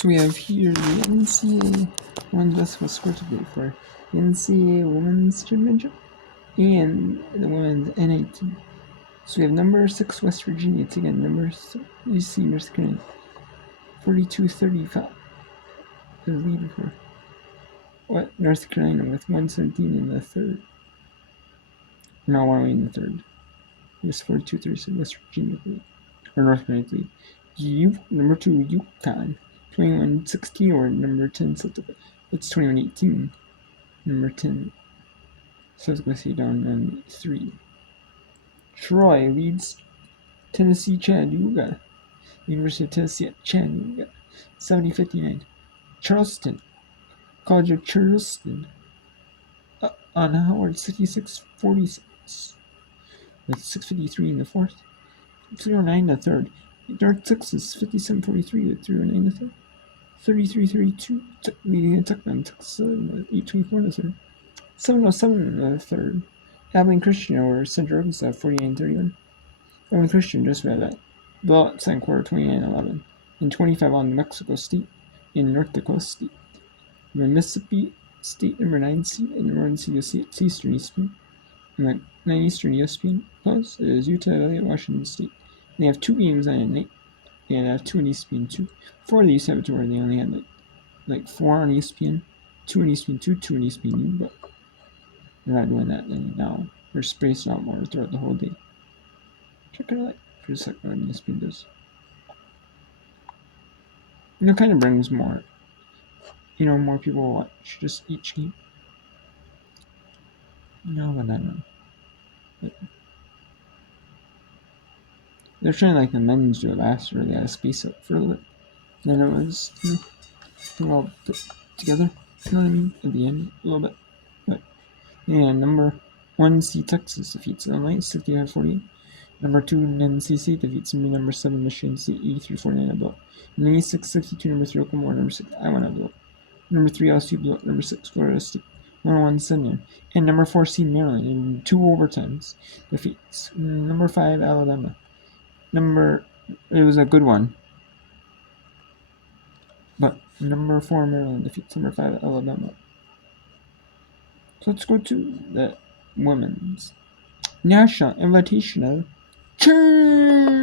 So we have here the NCAA Women's Basketball Score to play for the NCAA Women's Championship and the Women's NIT. So we have number 6 West Virginia taking number 3 North Carolina, 42-35. The lead for North Carolina with 117 in the third. No, 108 in the third. Just 42-37 West Virginia lead, or North Carolina lead. Number 2 UConn, 21-16 or number 10 Celtic. It's 21-18. Number 10 Celtic City down on 3. Troy leads Tennessee Chattanooga. University of Tennessee at Chattanooga, 70-59. Charleston, College of Charleston, on Howard, 66-46. With 6:53 in the fourth, 3:09 in the third. North Texas, 57-43 with 3:09 in the third. 33-32 leading in Tuckman, Texas 8:24 in the third. 7:07 in the third. Abilene Christian over Central Arkansas, 49-31. Abilene Christian just read that. Blowout second quarter, 29-11. And 25 on New Mexico State in North Dakota State. Mississippi State, number 9 seed, and number 1 seed you'll see at Eastern ESPN. And the 9 Eastern ESPN Plus is Utah Valley at Washington State. And they have 2 games on at night. And they have 2 on ESPN 2. 4 of these have it to where they only had like 4 on ESPN, 2 on ESPN 2, 2 on ESPN U, but they're not doing that now. They're spaced out more throughout the whole day. Check it out for a second what ESPN does. It kind of brings more, more people watch just each game. No, but I don't know. But they're trying to like the men's do it last year. They had to space it for a little bit. Then it was all put together. You know what I mean? At the end, a little bit. But yeah, number 1 seed Texas defeats Illinois 65-48. Number 2 NCC defeats number 7 Michigan State 83-49 about. And then 6-52 number 3 Oklahoma, number 6 Iowa about. Number 3 LSU blew up number 6 Florida State 101 Sunday. And number 4 seed Maryland in 2 overtimes defeats number 5 Alabama. It was a good one. But number 4 Maryland defeats number 5 Alabama. So let's go to the women's National Invitational Tournament.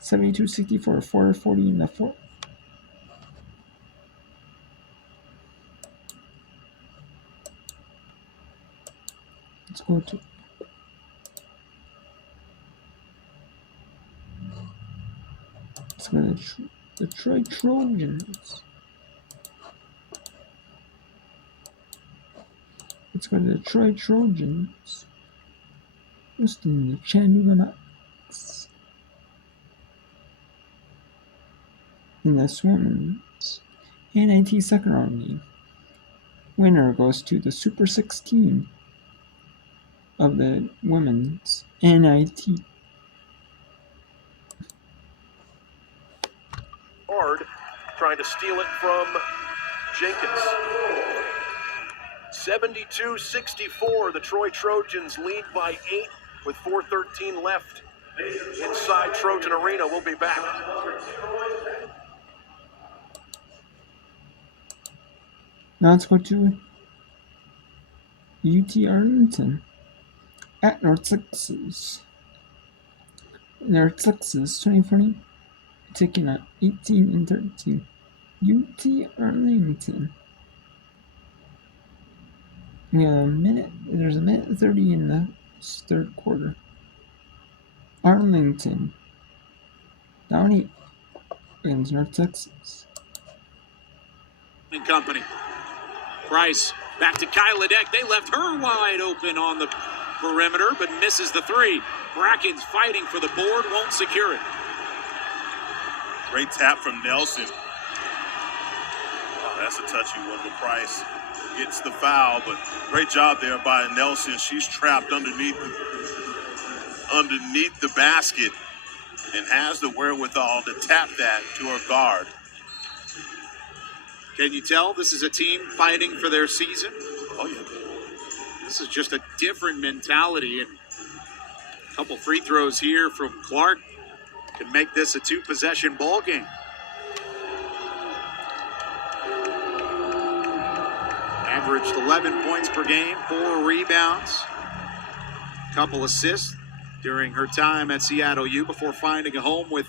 72-64, 440 in the fourth. Let's go to the Troy Trojans. Let's go to the Troy Trojans. Hosting the Chattanooga Mocs. In this women's NIT second round game. Winner goes to the Super 16 of the women's NIT. Hard trying to steal it from Jenkins. 72-64, the Troy Trojans lead by 8 with 4:13 left. Inside Trojan Arena, we'll be back. Now let's go to UT Arlington at North Texas. North Texas 2020 taking on 18-13. UT Arlington. We have there's a minute 30 in the third quarter. Arlington down 8 against North Texas. Company. Price back to Kyla Deck. They left her wide open on the perimeter, but misses the 3. Bracken's fighting for the board, won't secure it. Great tap from Nelson. Oh, that's a touchy one. The Price gets the foul, but great job there by Nelson. She's trapped underneath the basket and has the wherewithal to tap that to her guard. Can you tell this is a team fighting for their season? Oh, yeah. This is just a different mentality. And a couple free throws here from Clark. can make this a 2-possession ball game. Averaged 11 points per game, 4 rebounds, couple assists during her time at Seattle U before finding a home with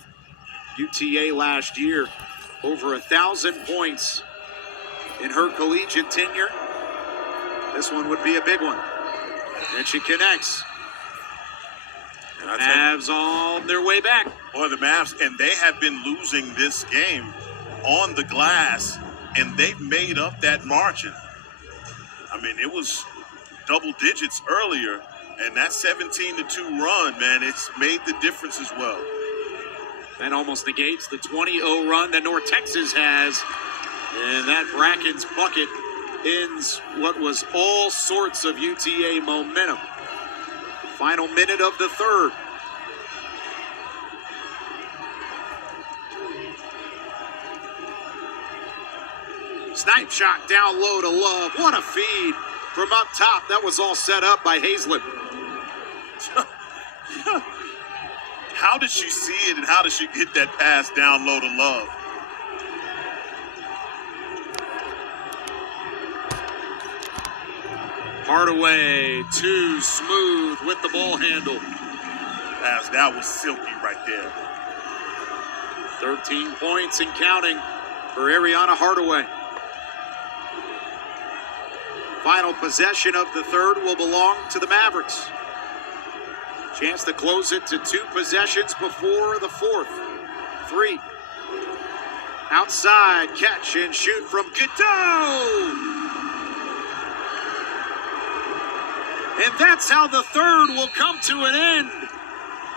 UTA last year. Over 1,000 points in her collegiate tenure. This one would be a big one. And she connects. Mavs on their way back. Boy, the Mavs, and they have been losing this game on the glass, and they've made up that margin. I mean, it was double digits earlier, and that 17-2 run, man, it's made the difference as well. That almost negates the 20-0 run that North Texas has. And that Brackens bucket ends what was all sorts of UTA momentum. Final minute of the third. Snipe shot down low to Love. What a feed from up top. That was all set up by Hazlett. How did she see it, and how did she get that pass down low to Love? Hardaway, too smooth with the ball handle. Pass, that was silky right there. 13 points and counting for Ariana Hardaway. Final possession of the third will belong to the Mavericks. Chance to close it to 2 possessions before the fourth. 3. Outside, catch and shoot from Godot. And that's how the third will come to an end.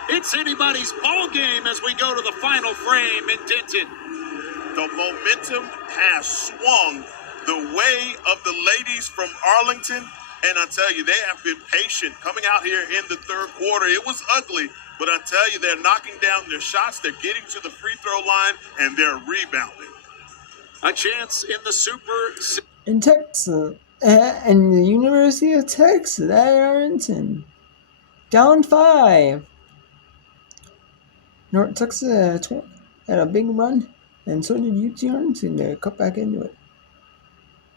It's anybody's ball game as we go to the final frame in Denton. The momentum has swung the way of the ladies from Arlington. And I tell you, they have been patient coming out here in the third quarter. It was ugly, but I tell you, they're knocking down their shots. They're getting to the free throw line, and they're rebounding. A chance in the Super... In Texas, and the University of Texas at Arlington. Down 5. North Texas had a big run, and so did UT Arlington. They cut back into it.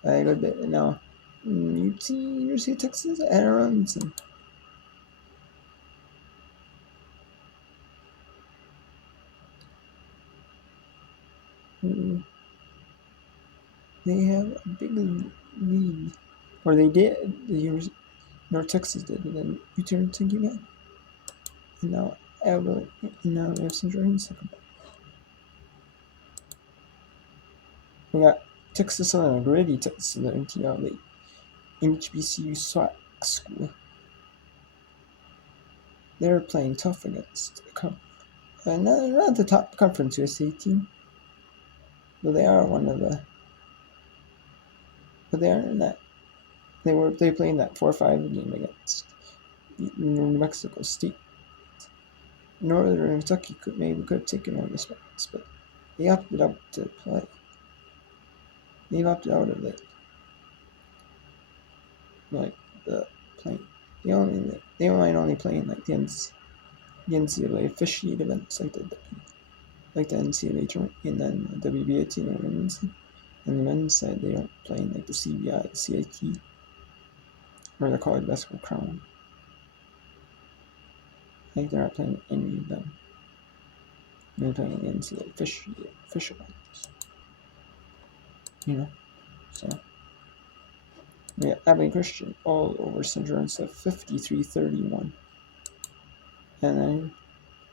A good bit now. UT University of Texas at Arlington. They have a big lead, or they did. North Texas did, and then UT Arlington came back, and now we have Central in second. We got Texas Southern, Gritty Texas Southern, TRA, HBCU SWAC school. They're playing tough against not the top conference USA team, but they are one of the. But they are in that. They playing that 4-5 game against New Mexico State. Northern Kentucky could have taken one of the spots, but they opted out to play. They've opted out of it. Like the playing, they might only play in like the NCAA officiate events like the NCAA tournament, and then the WBA team and women's. And the men's side, they don't play in like the CBI, CIT, or the college basketball crown. I think they're not playing any of them. They're playing in the NCAA official ones. So we got Abilene Christian all over Central and stuff, 53-31. And then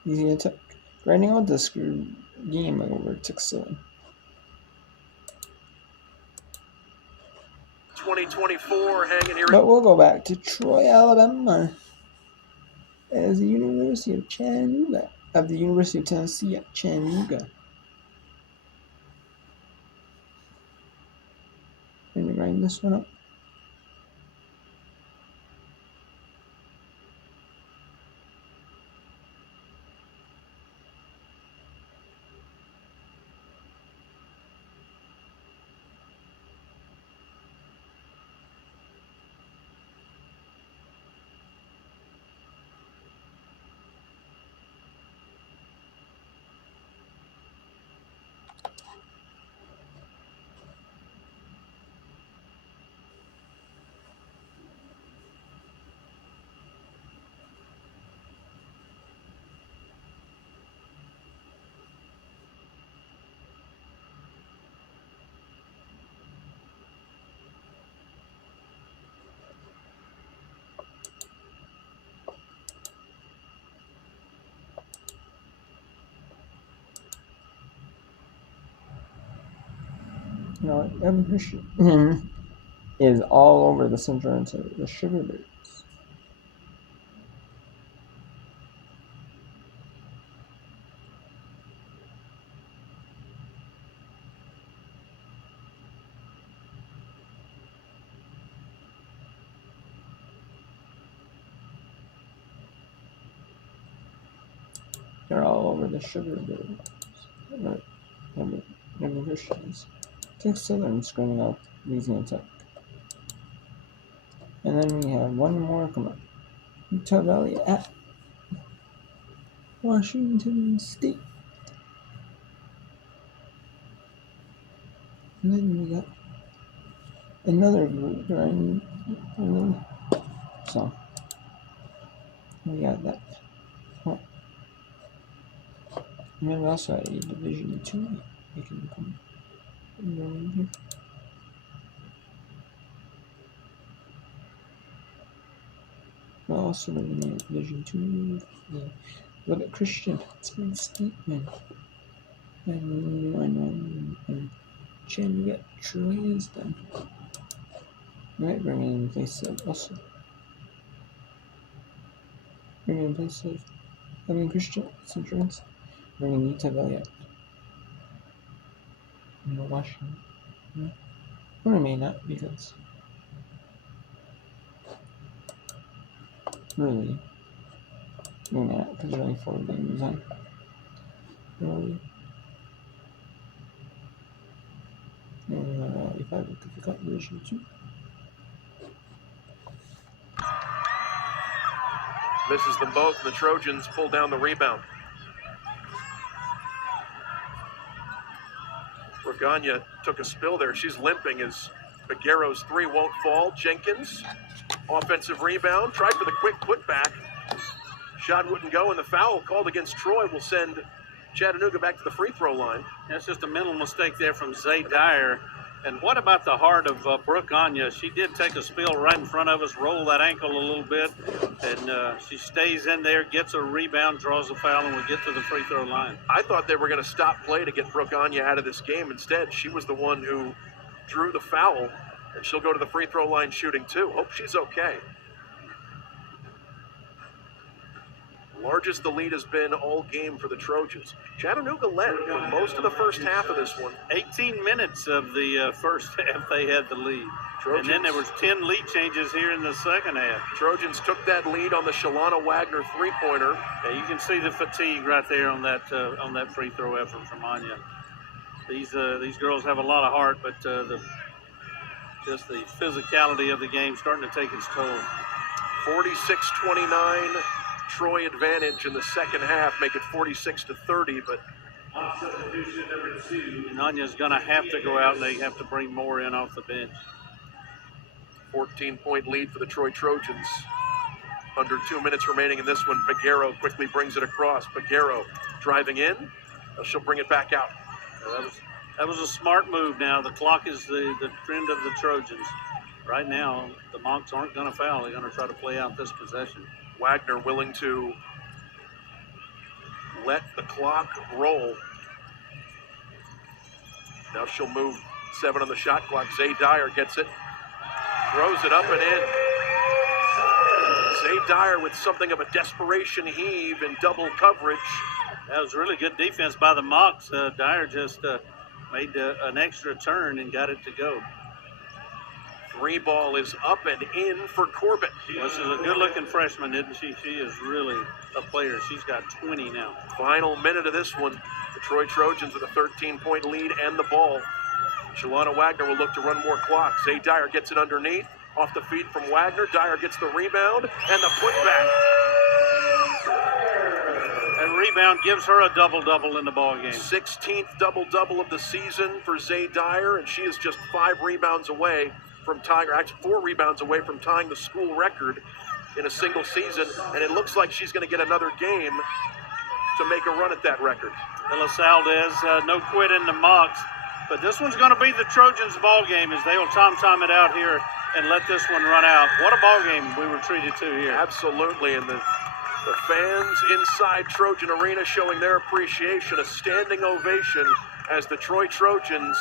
Louisiana Tech grinding out this game over Texas. 2024 hanging here. But we'll go back to Troy, Alabama, as the University of Chattanooga, of the University of Tennessee at Chattanooga. Going to grind this one up. You know what? Evan Christian is all over the Central Answer, the Sugar Birds. They're all over the Sugar Birds. Evan Christians. Texas Southern screaming out Louisiana Tech. And then we have one more come up. Utah Valley at Washington State. And then we got another group, right? So we got that. Oh. And then we also had a Division 2. We can come in here. We're also looking at Division 2. Yeah. Look at Christian Pittsburgh Statement. And Chen, we got Troy is done. Right, bringing in place of also. Bringing in place of Evan Christian Centrals. Bringing Utah Valley up. And Washington. Yeah. Or it may not, because really, may not, because there's only 4 games on. Really. If I look at the competition too. Misses them both, and the Trojans pull down the rebound. Regagna took a spill there. She's limping as Figueroa's 3 won't fall. Jenkins, offensive rebound, tried for the quick putback. Shot wouldn't go, and the foul called against Troy will send Chattanooga back to the free throw line. That's just a mental mistake there from Zay Dyer. And what about the heart of Brooke Anya? She did take a spill right in front of us, roll that ankle a little bit, and she stays in there, gets a rebound, draws a foul, and we get to the free throw line. I thought they were going to stop play to get Brooke Anya out of this game. Instead, she was the one who drew the foul, and she'll go to the free throw line shooting too. Hope she's okay. Largest the lead has been all game for the Trojans. Chattanooga led for most of the first half of this one. 18 minutes of the first half they had the lead. Trojans, and then there was 10 lead changes here in the second half. Trojans took that lead on the Shalana Wagner three-pointer. Yeah, you can see the fatigue right there on that free throw effort from Anya. These girls have a lot of heart, but just the physicality of the game starting to take its toll. 46-29. Troy advantage in the second half, make it 46-30, but and Anya's going to have to go out, and they have to bring more in off the bench. 14-point lead for the Troy Trojans. Under 2 minutes remaining in this one. Figueroa quickly brings it across. Figueroa driving in. She'll bring it back out. That was a smart move now. The clock is the trend of the Trojans. Right now, the Monks aren't going to foul. They're going to try to play out this possession. Wagner willing to let the clock roll. Now she'll move 7 on the shot clock. Zay Dyer gets it. Throws it up and in. Zay Dyer with something of a desperation heave in double coverage. That was really good defense by the Monks. Dyer just made an extra turn and got it to go. 3 ball is up and in for Corbett. Well, she's a good-looking freshman, isn't she? She is really a player. She's got 20 now. Final minute of this one. The Troy Trojans with a 13-point lead and the ball. Shalana Wagner will look to run more clock. Zay Dyer gets it underneath. Off the feed from Wagner. Dyer gets the rebound and the putback. That rebound gives her a double-double in the ballgame. 16th double-double of the season for Zay Dyer, and she is just 5 rebounds away from tying, or actually 4 rebounds away from tying the school record in a single season, and it looks like she's going to get another game to make a run at that record. Elizalde, no quit in the Monks, but this one's going to be the Trojans' ball game as they will tom-tom it out here and let this one run out. What a ball game we were treated to here. Absolutely, and the fans inside Trojan Arena showing their appreciation, a standing ovation as the Troy Trojans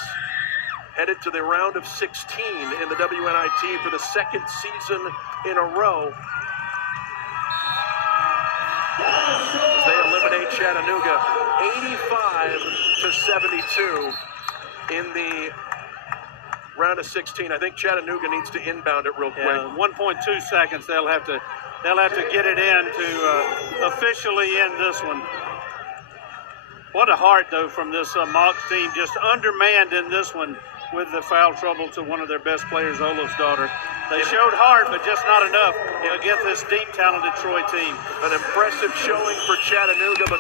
headed to the round of 16 in the WNIT for the second season in a row. As they eliminate Chattanooga 85-72 in the round of 16. I think Chattanooga needs to inbound it real quick. 1.2 seconds. They'll have to get it in to officially end this one. What a heart, though, from this Mock team. Just undermanned in this one with the foul trouble to one of their best players, Olaf's daughter. They showed heart, but just not enough against this deep, talented Troy team. An impressive showing for Chattanooga, but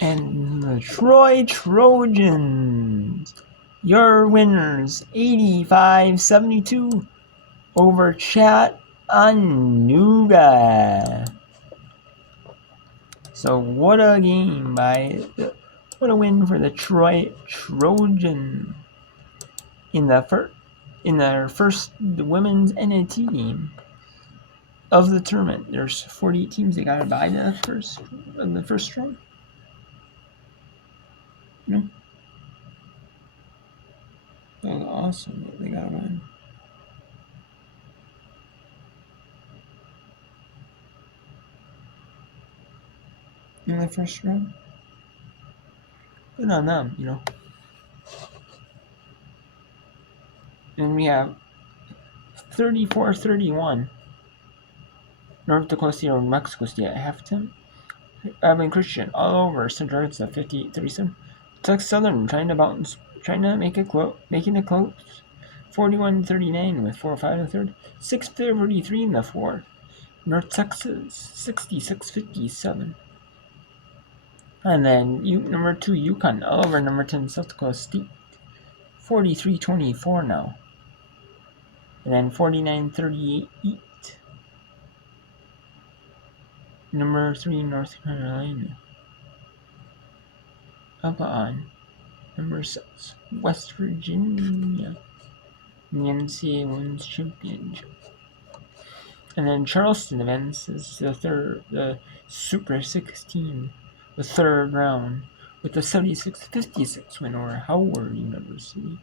And the Troy Trojans, your winners, 85-72 over Chattanooga. So what a game what a win for the Troy Trojans in their first women's NIT game of the tournament. There's 48 teams that got a bye in the first round. No. That was awesome that they got a win. In the first round. Good on them, And we have 34-31. North Dakota State over Mexico State at halftime. Urban Christian all over Central Arkansas 58-37. Texas Southern trying to make it close, 41-39 with 4:05 in the third. 6:33 in the fourth. North Texas 66-57. And then number 2 UConn all over number 10 South Dakota State 43-24 now. And then 49-38 number 3 North Carolina up on number 6 West Virginia in the NCAA Women's Championship. And then Charleston advances the Super 16, the third round, with a 76-56 win over Howard University.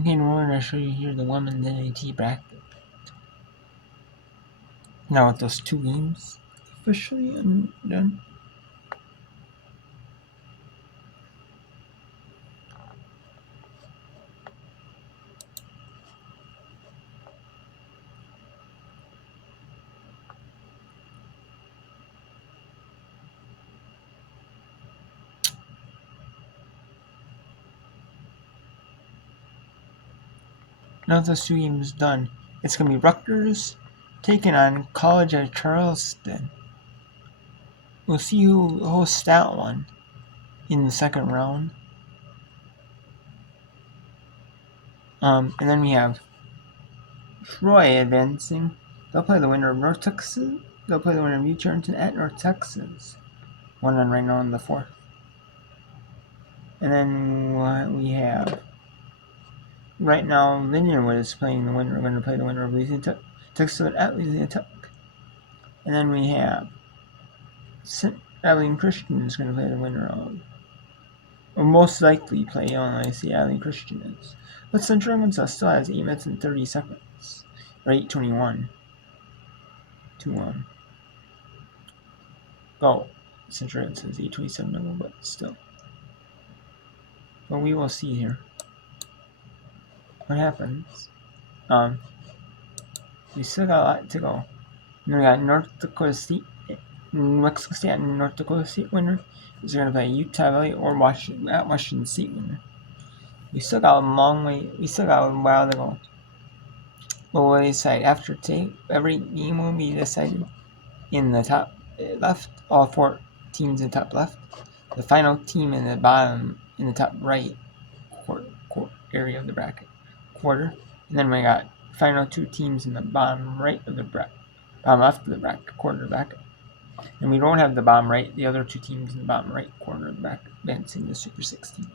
Okay, we're going to show you here the women's NIT bracket. Now with those 2 games officially done. Now that those 2 games done, it's going to be Rutgers taking on College of Charleston. We'll see who hosts that one in the second round. And then we have Troy advancing. They'll play the winner of North Texas. They'll play the winner of U-Charleston at North Texas. 1-1 right now in the fourth. And then we have right now Lindenwood is playing the winner. We're going to play the winner of Texas at Louisiana Tech. And then we have Abilene Christian is going to play the winner of, or most likely play Illinois State. Abilene Christian is. But Central Arkansas still has 8 minutes and 30 seconds. Or 8:21 to go. Central Arkansas is 8:27 to go, but still. But we will see here what happens. We still got a lot to go. And we got North Dakota State, New Mexico State, and North Dakota State winner is going to play Utah Valley or Washington State winner. We still got a long way. We still got a while to go. But we'll decide after today. Every game will be decided in the top left. All 4 teams in the top left. The final team in the bottom, in the top right area of the bracket, quarter. And then we got final 2 teams in the bottom right of the bracket, bottom left of the bracket, quarter of the bracket. And we don't have the bottom right, the other 2 teams in the bottom right corner of the bracket advancing the Super 16.